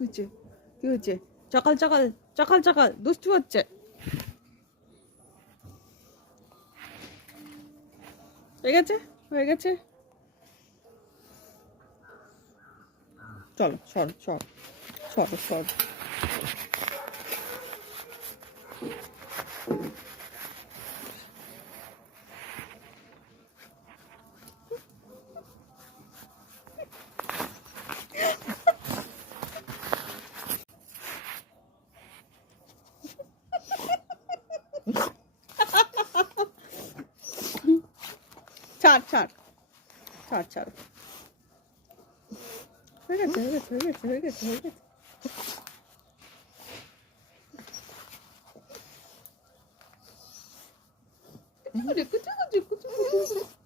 হয়েছে? কি হয়েছে? চকাল চকাল চকাল চকাল দুষ্টু হচ্ছে। হয়ে গেছে, হয়ে গেছে। চলো সর সর সর সর। ছাড় ছাড় ছাড় ছাড়। হয়ে গেছে, হয়ে গেছে, হয়ে গেছে, হয়ে গেছে, হয়ে গেছে। কুচু কুচু কুচু কুচু কুচু কুচু।